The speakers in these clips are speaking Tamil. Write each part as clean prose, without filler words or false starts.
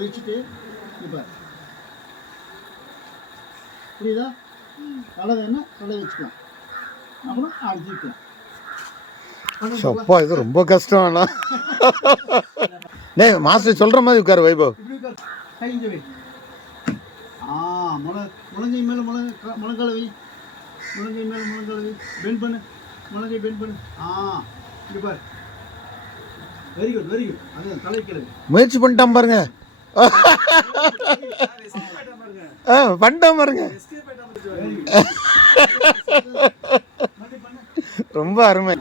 வச்சுட்டு இப்போ புரியுதா? தலை வேணா தலை வச்சுக்கலாம், அப்புறம் அடிச்சுக்கலாம். அப்பா இது ரொம்ப கஷ்டம். ஆனால் மாஸ்டர் சொல்கிற மாதிரி உட்காரு வைபவ். இப்படி உட்கார், கை இங்கே வை. முழங்கை மேலே முழங்கால வை, முழங்கை மேலே முழங்கால வை, பெண்ட் பண்ணு, முழங்கை பெண்ட் பண்ணு. இங்கே பாரு. Very good very good. அது தலை கிழவி முயற்சி பண்ணிட்டான் பாருங்க. பண்ணிட்டான் பாருங்க. ரொம்ப அருமை.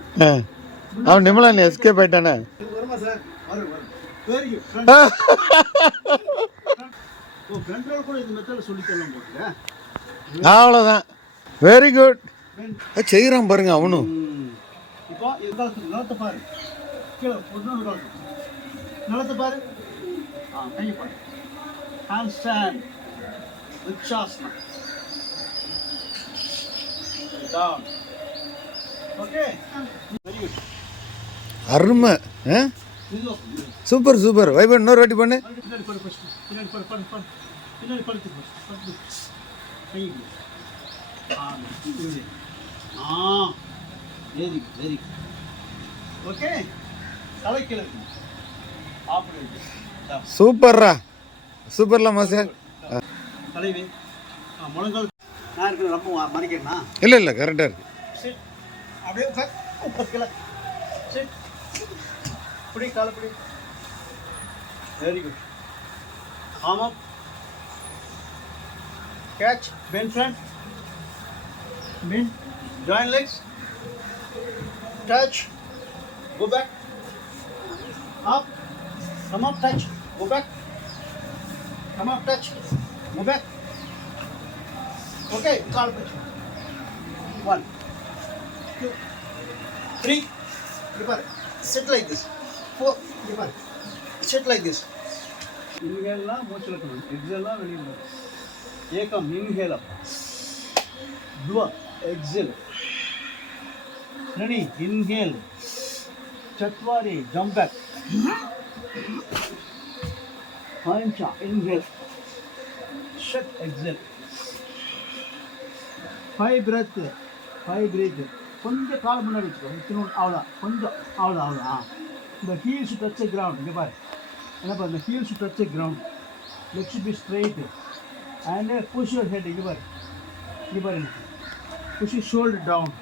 அவன் நிமலன் எஸ்கேப் ஆயிட்டானே. அவ்வளோதான். Very good. செய்கிறான் பாருங்க அவனும். இப்போ நிலத்தை பாரு, கீழே நிலத்தை பாரு, கையை பாரு. Hand stand, vrikshasana. Down. Okay. Very good. அருமை. Super super. வைபவ் இன்னொரு வாட்டி பண்ணு. Very okay. சூப்பர்ரா, சூப்பர்ல மாஸ்டர். தலைவி முழங்கால் நான் இருக்கிற ரொம்ப மறைக்கிறேன்னா இல்லை இல்லை கரெக்டாக இருக்கு. சரி, அப்படியே உட்கார். சரி, இப்படி காலப்படி. Very good. Arm up, catch, bend front, bend, join legs, touch, go back, up, come up, touch, go back, come up, touch, go back. Okay, call it. 1, 2, 3. Prepare. Sit like this. 4. Prepare. Sit like this. Inhale la mochla kanam. Exhale la veliyilla. Ekam inhale up. Dua exhale. Ready? Inhale. Chatwari jump back. Pancha inhale. Shut exhale. 5 breath. 5 breath. கொஞ்சம் கால் முன்னாடி வச்சுக்கோ. இன்னும் அவ்வளோதான், கொஞ்சம் அவ்வளோதான். இந்த ஹீல்ஸ் டச் கிரவுண்ட். இங்கே பாரு, என்ன பாரு, இந்த heels touch ground. Leg should be straight and push your head. இங்கே பாரு, இங்கே பாரு, push your shoulder down.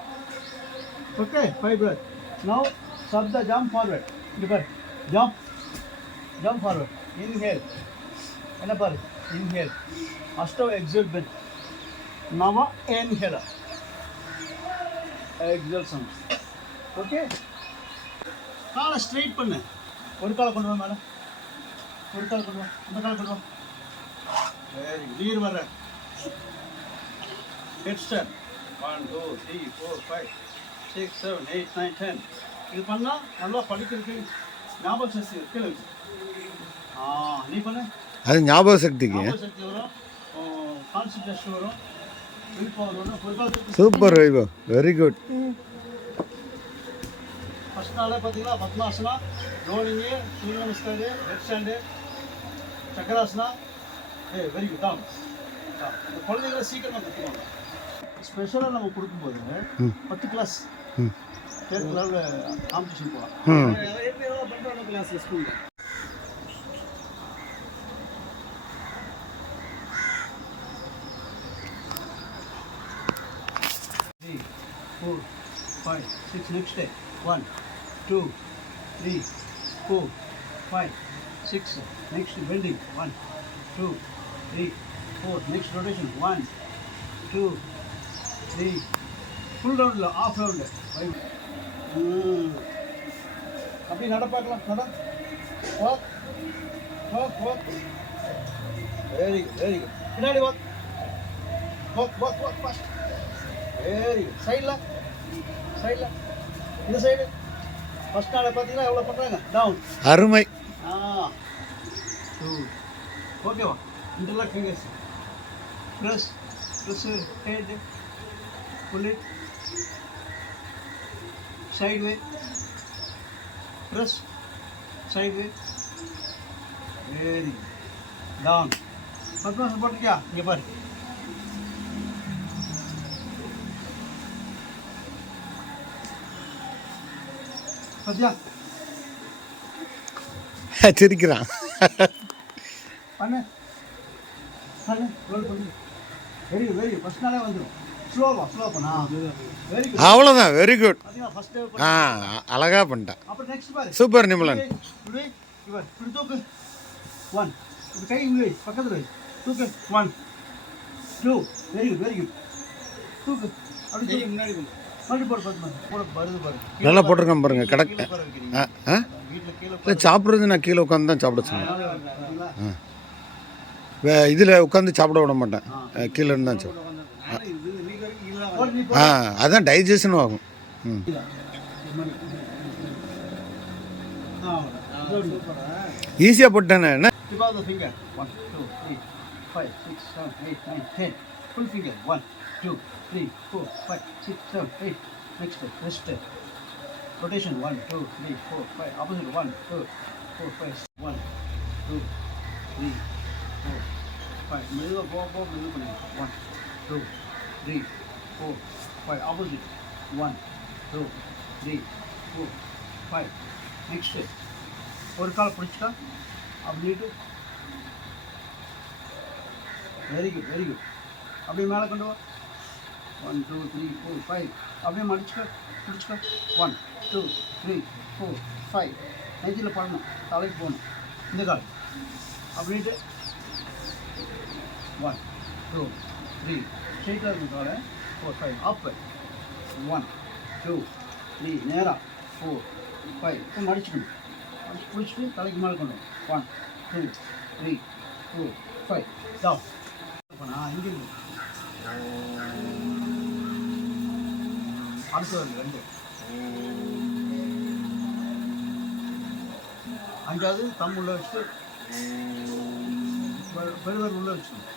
Okay, 5 breath. Now சப்த ஜம்ப் ஃபார்வர்ட். இங்கே பாரு, ஜம்ப் ஃபார்வர்ட். இன்ஹேல், என்ன பாரு, இன்ஹேல். அஷ்டவ் exhale bend. Now inhale, exhale some. Okay. காலை ஸ்ட்ரைட் பண்ணு. ஒரு காலை கொண்டு வா மேடம், ஒரு காலை கொண்டு வா, அந்த காலை கொண்டு வா. Very good. நீர் வர ஹெட் ஸ்டாண்ட். 1 2 3 4 5 6 7 8 9 10. இது பண்ணா நல்லா படிக்கிறதுக்கு ஞாபக சக்தி இருக்கு. நீ பண்ணு. அது ஞாபக சக்திக்கு வரும், கான்சன்ட்ரேஷன் வரும். Super Vaibhav, very good. First நாளே பார்த்தீங்கன்னா padmasana, rolling, surya namaskar, head stand, chakrasana. Very good. தான் குழந்தைங்களை சீக்கிரமாக கற்றுக்குவாங்க. ஸ்பெஷலாக நம்ம கொடுக்கும்போது 10 கிளாஸ் ஸ்டேட் லெவலில் காம்படிஷன் போகலாம். பண்ணுறாங்க கிளாஸில் ஸ்கூலில். 4 5 6. Next day 1 2 3 4 5 6. Next bending 1 2 3 4. Next rotation 1 2 3. Full round இல்லை, half round. அப்படி நட பார்க்கலாம். நட walk walk walk. Very good very good. பின்னாடி walk walk walk walk fast. Very good. சைடில் இந்த சைடு. ஃபர்ஸ்ட் நாளை பார்த்தீங்கன்னா எவ்வளோ பண்ணுறாங்க. டவுன். அருமை. 2. ஓகேவா? Interlock fingers. Press head, pull it sideway, press sideway. Very good. Down. பத்மாசம் போட்டிருக்கியா? இங்கே பாரு. பத்தியா சிரிக்கிறான். பண்ணு பண்ணு ரோல் பண்ணு. Very good very good. First நாளே வந்துடும். ஸ்லோ பண்ணா. Very good. அவ்வளோதான். Very good. பார்த்தீங்களா ஃபஸ்ட் டே. அழகா பண்ணிட்டேன். அப்புறம் நெக்ஸ்ட் பாரு. சூப்பர் நிமலன். இப்படி இவர் இப்படி தூக்கு. 1 இப்படி கை இங்கே பக்கத்தில் வை. தூக்கு. 1 2 வெரி குட் வெரி குட். தூக்கு. அப்படி தூக்கு. முன்னாடி கொண்டு மறுபடி போடு. பத்மாசம் போட வருது பாரு. நல்லா போட்டிருக்கேன் பாருங்க. கிடக்கு வீட்டில் கீழே இல்லை சாப்பிட்றது நான் கீழே உட்காந்து தான் சாப்பிட சொன்னேன். இதில் உட்காந்து சாப்பிட விட மாட்டேன். கீழே இருந்து தான் சாப்பிடுவேன். அதான் டைஜஷனும் ஆகும். ம் ஈஸியாக போட்டேனே என்ன. Finger 1 2 3 5 6 7 8 9 10 full finger 1 2 3 4 5 6 7 8. Next rest rotation 1 2 3 4 5 opposite 1 2 4 5 1 2 3 4 5 மெதுவாக போக மெது பண்ணிடுங்க. 1 2 3 4 5 ஆப்போசிட் 1 2 3 4 5. நெக்ஸ்ட் ஒரு கால் பிடிச்சிட்டா அப்படின்ட்டு. Very good very good. அப்படியே மேலே கொண்டு வா. 1 2 3 4 5 அப்படியே மடிச்சுக்க பிடிச்சிக்க. 1 2 3 4 5 நெஞ்சில் பண்ணணும். தலைக்கு போகணும். இந்த கால் அப்படின்ட்டு 1 2 3 ஸ்ட்ரெயிட்டாக இருக்கும் காலை. 4 5 அப் 1 2 3 நேராக 4 5 இப்போ மடிச்சுக்கணும். மடிச்சு பிடிச்சிட்டு தலைக்கு மேலே கொண்டு 1 2 3 4 5 டவுன் பண்ணா. இங்கே இருக்கு அடுத்து வருது 2 அஞ்சாவது தம் உள்ள வச்சுட்டு பெருவர் உள்ள வச்சுக்கணும்.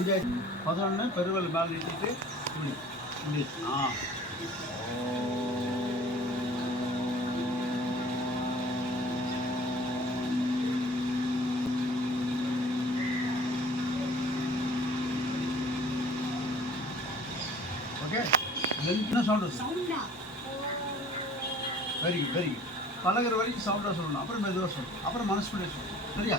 5 11 பெருவல் மேலே நிறுத்திட்டு இப்படி ஓகே. என்ன சவுண்ட் வரும்? Very good very good. பழகிற வரைக்கும் சவுண்டாக சொல்லணும். அப்புறம் மெதுவாக சொல்லணும். அப்புறம் மனசுக்குள்ளே சொல்லணும். சரியா?